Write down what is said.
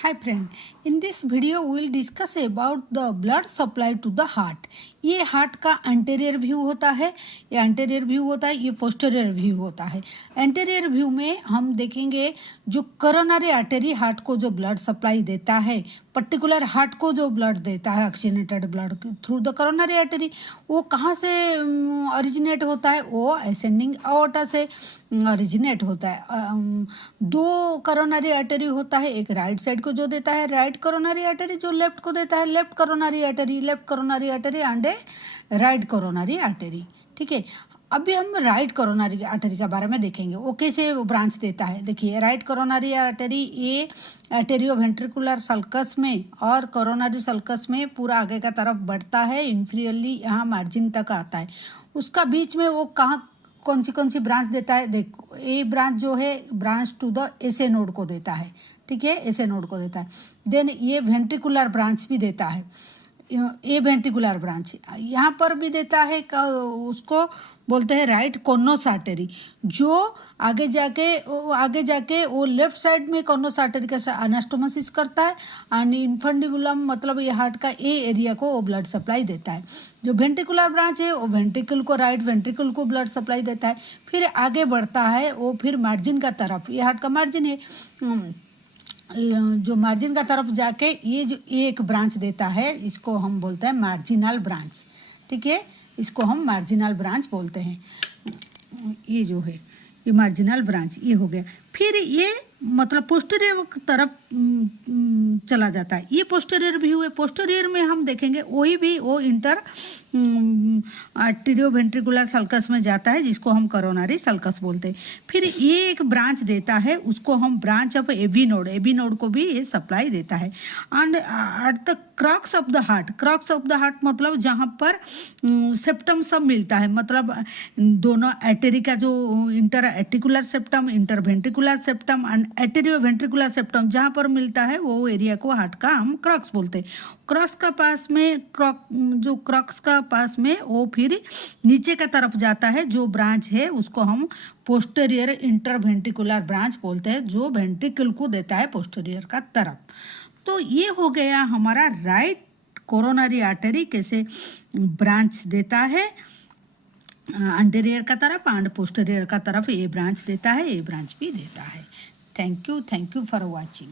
Hi friend, in this video we will discuss about the blood supply to the heart. ये heart का anterior view होता है, ये anterior view होता है, ये पोस्टीरियर व्यू होता है। एंटीरियर व्यू में हम देखेंगे जो करोनरी आर्टरी हार्ट को जो ब्लड सप्लाई देता है, पर्टिकुलर हार्ट को जो ब्लड देता है oxygenated blood through the coronary artery, वो कहाँ से ओरिजिनेट होता है? वो असेंडिंग अओर्टा से ओरिजिनेट होता है। दो करोनरी आर्टरी होता है, एक राइट साइड को जो देता है राइट करोनरी आर्टरी, जो लेफ्ट को देता है left coronary artery and right coronary artery. ठीक है, अभी हम राइट करोनरी आर्टरी के बारे में देखेंगे, वो कैसे ब्रांच देता है। देखिए, राइट करोनरी आर्टरी ये आर्टेरियोवेंट्रिकुलर सल्कस में और करोनरी सल्कस में पूरा आगे का तरफ बढ़ता है, इंफीरियरली यहाँ मार्जिन तक आता है। उसका बीच में वो कहाँ कौन सी ब्रांच देता है? देखो, ए ब्रांच जो है branch to the essay node को देता है। ठीक है, एसे नोड को देता है। देन ये वेंट्रिकुलर ब्रांच भी देता है, ए वेंट्रिकुलर ब्रांच यहाँ पर भी देता है, उसको बोलते हैं राइट कॉर्नस आर्टरी, जो आगे जाके वो लेफ्ट साइड में कॉर्नस आर्टरी का एनास्टोमोसिस करता है एंड इन्फंडिबुलम मतलब ये हार्ट का ए एरिया को वो ब्लड सप्लाई देता है। जो वेंट्रिकुलर ब्रांच है वो वेंट्रिकल को, राइट वेंट्रिकल को ब्लड सप्लाई देता है। फिर आगे बढ़ता है वो, फिर मार्जिन का तरफ, ये हार्ट का मार्जिन है, जो मार्जिन का तरफ जाके ये जो एक ब्रांच देता है इसको हम बोलते हैं मार्जिनल ब्रांच। ठीक है, इसको हम मार्जिनल ब्रांच बोलते हैं। ये जो है ये मार्जिनल ब्रांच ये हो गया। फिर ये मतलब पोस्टीरियर तरफ चला जाता है। ये पोस्टीरियर भी हुए, पोस्टीरियर में हम देखेंगे वही भी वो इंटर आर्टेरियोवेंट्रिकुलर सल्कस में जाता है, जिसको हम करोनरी सल्कस बोलते हैं। फिर ये एक ब्रांच देता है, उसको हम ब्रांच ऑफ एबी नोड को भी ये सप्लाई देता है। And at the Crocs of the heart मतलब जहाँ पर सेप्टम सब मिलता है, मतलब दोनों आर्टरी का जो inter articular septum, interventricular septum and atrioventricular septum जहाँ पर मिलता है वो एरिया को हार्ट का हम क्रॉक्स बोलते हैं। क्रॉक्स का पास में वो फिर नीचे का तरफ जाता है, जो ब्रांच है उसको हम पोस्टीरियर इंटरवेंट्रिकुलर ब्रांच बोलते हैं, जो वेंट्रिकल को देता है पोस्टीरियर का तरफ। तो ये हो गया हमारा राइट कोरोनरी आर्टरी कैसे ब्रांच देता है एंटीरियर का तरफ एंड पोस्टीरियर का तरफ, ये ब्रांच देता है, ये ब्रांच भी देता है। Thank you for watching.